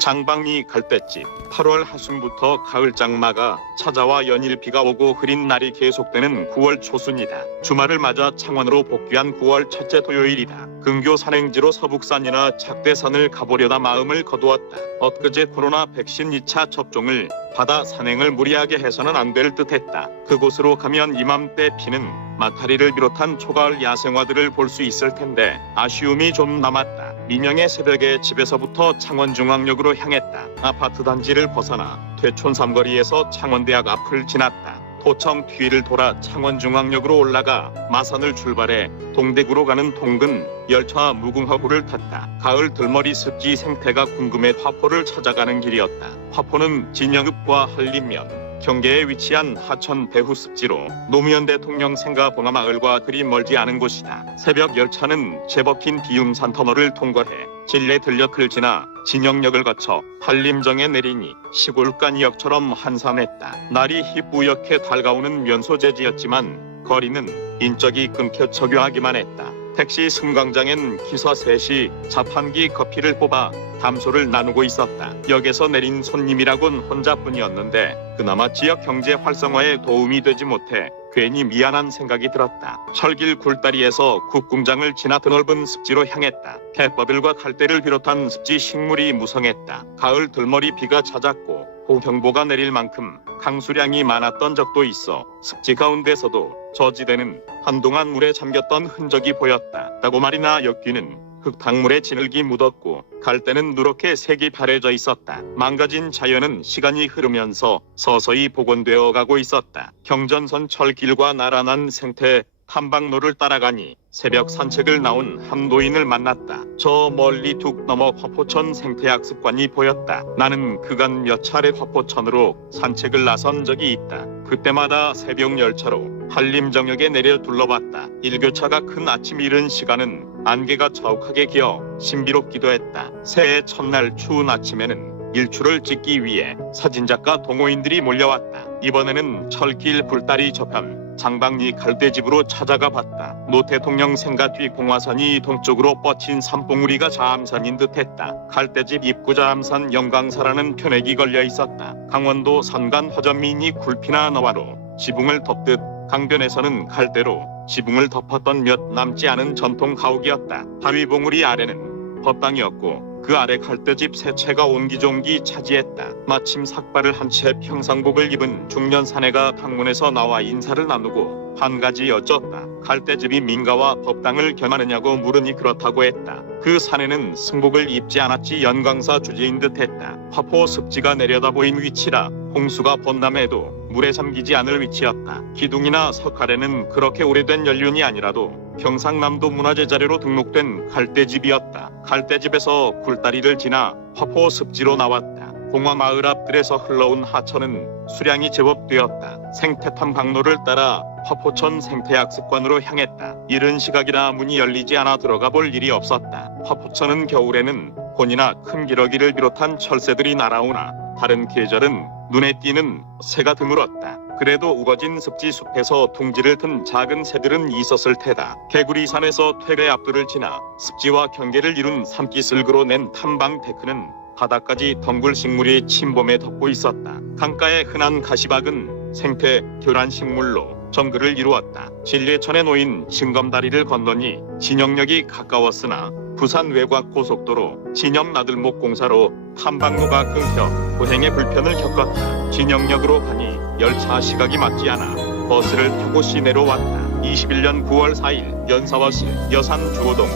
장방리 갈대집. 8월 하순부터 가을 장마가 찾아와 연일 비가 오고 흐린 날이 계속되는 9월 초순이다. 주말을 맞아 창원으로 복귀한 9월 첫째 토요일이다. 근교 산행지로 서북산이나 착대산을 가보려다 마음을 거두었다. 엊그제 코로나 백신 2차 접종을 받아 산행을 무리하게 해서는 안 될 듯했다. 그곳으로 가면 이맘때 피는 마타리를 비롯한 초가을 야생화들을 볼 수 있을 텐데 아쉬움이 좀 남았다. 민영의 새벽에 집에서부터 창원중앙역으로 향했다. 아파트 단지를 벗어나 퇴촌 삼거리에서 창원대학 앞을 지났다. 도청 뒤를 돌아 창원중앙역으로 올라가 마산을 출발해 동대구로 가는 통근 열차 무궁화호를 탔다. 가을 들머리 습지 생태가 궁금해 화포를 찾아가는 길이었다. 화포는 진영읍과 한림면 경계에 위치한 하천 배후 습지로 노무현 대통령 생가 봉하마을과 그리 멀지 않은 곳이다. 새벽 열차는 제법 긴 비움산 터널을 통과해 진례들녘을 지나 진영역을 거쳐 한림정에 내리니 시골간역처럼 한산했다. 날이 희뿌옇게 달가오는 면소재지였지만 거리는 인적이 끊겨 저교하기만 했다. 택시 승강장엔 기사 셋이 자판기 커피를 뽑아 담소를 나누고 있었다. 역에서 내린 손님이라곤 혼자뿐이었는데 그나마 지역 경제 활성화에 도움이 되지 못해 괜히 미안한 생각이 들었다. 철길 굴다리에서 국궁장을 지나 드넓은 습지로 향했다. 갯버들과 갈대를 비롯한 습지 식물이 무성했다. 가을 들머리 비가 잦았고 호경보가 내릴 만큼 강수량이 많았던 적도 있어 습지 가운데서도 저지대는 한동안 물에 잠겼던 흔적이 보였다. 따고말이나 엿귀는 흙탕물에 진흙이 묻었고 갈대는 누렇게 색이 바래져 있었다. 망가진 자연은 시간이 흐르면서 서서히 복원되어 가고 있었다. 경전선 철길과 나란한 생태 탐방로를 따라가니 새벽 산책을 나온 한 노인을 만났다. 저 멀리 툭 넘어 화포천 생태학습관이 보였다. 나는 그간 몇 차례 화포천으로 산책을 나선 적이 있다. 그때마다 새벽 열차로 한림정역에 내려 둘러봤다. 일교차가 큰 아침 이른 시간은 안개가 자욱하게 기어 신비롭기도 했다. 새해 첫날 추운 아침에는 일출을 찍기 위해 사진작가 동호인들이 몰려왔다. 이번에는 철길 굴다리 저편 장방리 갈대집으로 찾아가 봤다. 노 대통령 생가 뒤 공화산이 동쪽으로 뻗친 산봉우리가 자암산인 듯했다. 갈대집 입구 자암산 영광사라는 표내기 걸려 있었다. 강원도 산간 허전민이 굴피나 너와로 지붕을 덮듯 강변에서는 갈대로 지붕을 덮었던 몇 남지 않은 전통 가옥이었다. 바위봉우리 아래는 법당이었고 그 아래 갈대집 세 채가 옹기종기 차지했다. 마침 삭발을 한 채 평상복을 입은 중년 사내가 방문에서 나와 인사를 나누고 한 가지 여쭸다. 갈대집이 민가와 법당을 겸하느냐고 물으니 그렇다고 했다. 그 사내는 승복을 입지 않았지 연광사 주지인 듯했다. 화포 습지가 내려다 보인 위치라 홍수가 번남해도 물에 잠기지 않을 위치였다. 기둥이나 석가래는 그렇게 오래된 연륜이 아니라도 경상남도 문화재 자료로 등록된 갈대집이었다. 갈대집에서 굴다리를 지나 화포 습지로 나왔다. 봉화마을 앞들에서 흘러온 하천은 수량이 제법 되었다. 생태탐 강로를 따라 화포천 생태학습관으로 향했다. 이른 시각이라 문이 열리지 않아 들어가 볼 일이 없었다. 화포천은 겨울에는 혼이나 큰 기러기를 비롯한 철새들이 날아오나 다른 계절은 눈에 띄는 새가 드물었다. 그래도 우거진 습지 숲에서 둥지를 튼 작은 새들은 있었을 테다. 개구리산에서 퇴계 앞들을 지나 습지와 경계를 이룬 산기슭으로 낸 탐방 데크는 바닥까지 덩굴 식물이 침범에 덮고 있었다. 강가의 흔한 가시박은 생태 교란식물로 정글을 이루었다. 진례천에 놓인 징검다리를 건너니 진영역이 가까웠으나 부산 외곽 고속도로 진영 나들목 공사로 탐방로가 끊겨 보행의 불편을 겪었다. 진영역으로 가니 열차 시각이 맞지 않아 버스를 타고 시내로 왔다. 21년 9월 4일 연사와시 여산 주호동